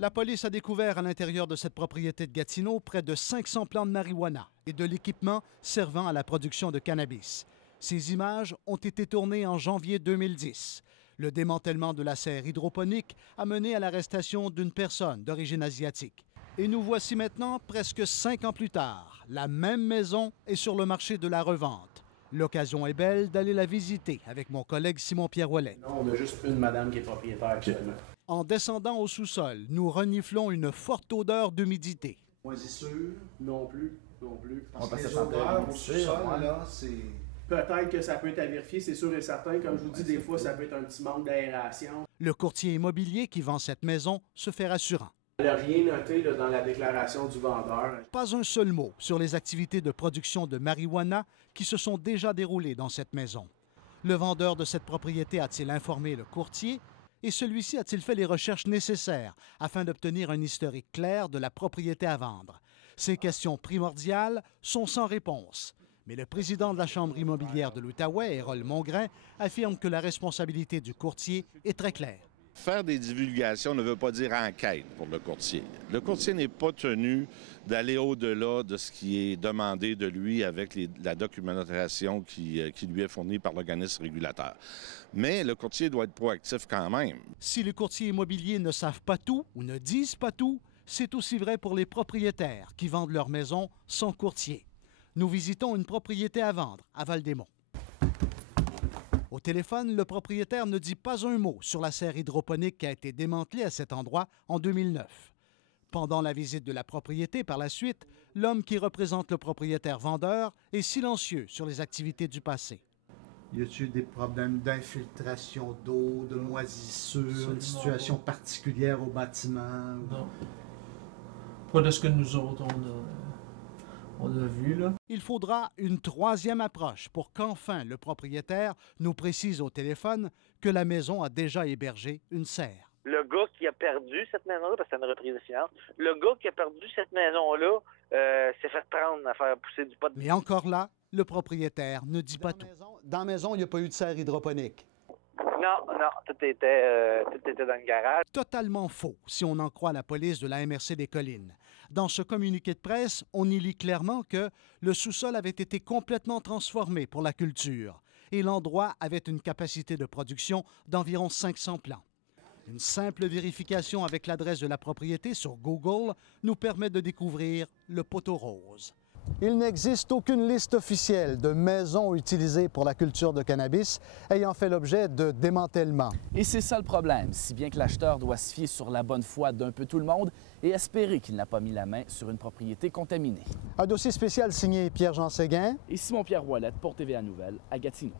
La police a découvert à l'intérieur de cette propriété de Gatineau près de 500 plants de marijuana et de l'équipement servant à la production de cannabis. Ces images ont été tournées en janvier 2010. Le démantèlement de la serre hydroponique a mené à l'arrestation d'une personne d'origine asiatique. Et nous voici maintenant, presque 5 ans plus tard. La même maison est sur le marché de la revente. L'occasion est belle d'aller la visiter avec mon collègue Simon-Pierre Ouellet. Non, on a juste une madame qui est propriétaire actuellement. En descendant au sous-sol, nous reniflons une forte odeur d'humidité. Moisissure? Non plus. Parce que les odeurs au sous-sol, là, c'est... Peut-être que ça peut être à vérifier, c'est sûr et certain. Comme je vous dis, des fois, ça peut être un petit manque d'aération. Le courtier immobilier qui vend cette maison se fait rassurant. Elle n'a rien noté là, dans la déclaration du vendeur. Pas un seul mot sur les activités de production de marijuana qui se sont déjà déroulées dans cette maison. Le vendeur de cette propriété a-t-il informé le courtier et celui-ci a-t-il fait les recherches nécessaires afin d'obtenir un historique clair de la propriété à vendre? Ces questions primordiales sont sans réponse. Mais le président de la Chambre immobilière de l'Outaouais, Errol Mongrain, affirme que la responsabilité du courtier est très claire. Faire des divulgations ne veut pas dire enquête pour le courtier. Le courtier n'est pas tenu d'aller au-delà de ce qui est demandé de lui avec la documentation qui lui est fournie par l'organisme régulateur. Mais le courtier doit être proactif quand même. Si les courtiers immobiliers ne savent pas tout ou ne disent pas tout, c'est aussi vrai pour les propriétaires qui vendent leur maison sans courtier. Nous visitons une propriété à vendre à Val-des-Monts. Au téléphone, le propriétaire ne dit pas un mot sur la serre hydroponique qui a été démantelée à cet endroit en 2009. Pendant la visite de la propriété par la suite, l'homme qui représente le propriétaire vendeur est silencieux sur les activités du passé. Y a-t-il des problèmes d'infiltration d'eau, de moisissure, une situation particulière au bâtiment? Non. Pas de ce que nous autres, on a vu, là. Il faudra une troisième approche pour qu'enfin le propriétaire nous précise au téléphone que la maison a déjà hébergé une serre. Le gars qui a perdu cette maison-là, parce que c'est une reprise de finances, le gars qui a perdu cette maison-là s'est fait prendre à faire pousser du pot. Mais encore là, le propriétaire ne dit pas tout. Dans la maison, il n'y a pas eu de serre hydroponique. Non, tout était dans le garage. Totalement faux, si on en croit la police de la MRC des Collines. Dans ce communiqué de presse, on y lit clairement que le sous-sol avait été complètement transformé pour la culture et l'endroit avait une capacité de production d'environ 500 plants. Une simple vérification avec l'adresse de la propriété sur Google nous permet de découvrir le poteau rose. Il n'existe aucune liste officielle de maisons utilisées pour la culture de cannabis ayant fait l'objet de démantèlement. Et c'est ça le problème, si bien que l'acheteur doit se fier sur la bonne foi d'un peu tout le monde et espérer qu'il n'a pas mis la main sur une propriété contaminée. Un dossier spécial signé Pierre-Jean Séguin et Simon-Pierre Ouellet pour TVA Nouvelles à Gatineau.